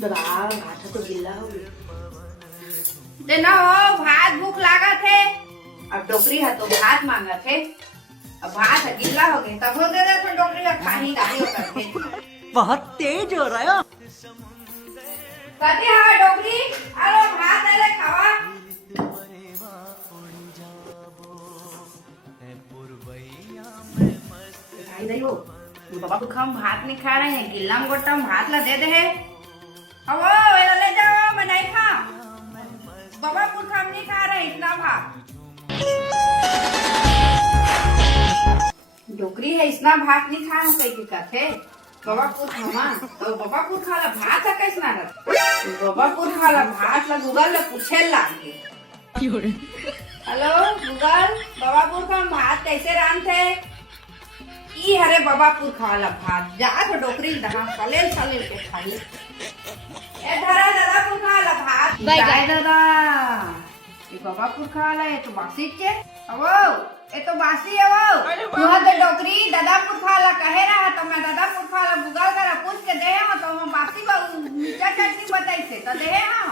दाल भात तो गिल्ला हो गया। ते न हो भात भूख लागत है। अब डोकरी है तो भात मांगत है। अब भात है गिल्ला हो गया तब हो दे दे तो डोकरी का खाही गाली होकर है। बहुत तेज हो रहा है। कथी है डोकरी? अरे भात दे दे खावा। खाई दे हो। बाबा को हम भात नहीं खा रहे हैं गिल्ला में गोटा भात ला दे दे है। अब वो वेला ले जाओ मैं नहीं खा। बाबा कुछ हम नहीं खा रहे इतना भात। डोकरी है इतना भात नहीं खा हम कहीं की कहते। बाबा कुछ खामा तो बाबा कुछ खाला भात है कैसे ना बाबा कुछ खाला भात ला गूगल ला पूछे लागे। हेलो गूगल बाबा कुछ हम भात कैसे रांधते? ई हरे बाबा कुछ खाला भात जा तो डोकरी दहा सलेल सलेल के खाई। ए धरा दादा कुछ खाला भात जाए दादा ये बाबा कुछ खाला ये तो बासी के वो ये तो बासी है वो तू तो डोकरी दादा कुछ खाला कहे रहा तो मैं दादा कुछ खाला गूगल करा पूछ के दे हां तो हम बासी मीठा चटनी बताई से तो दे हां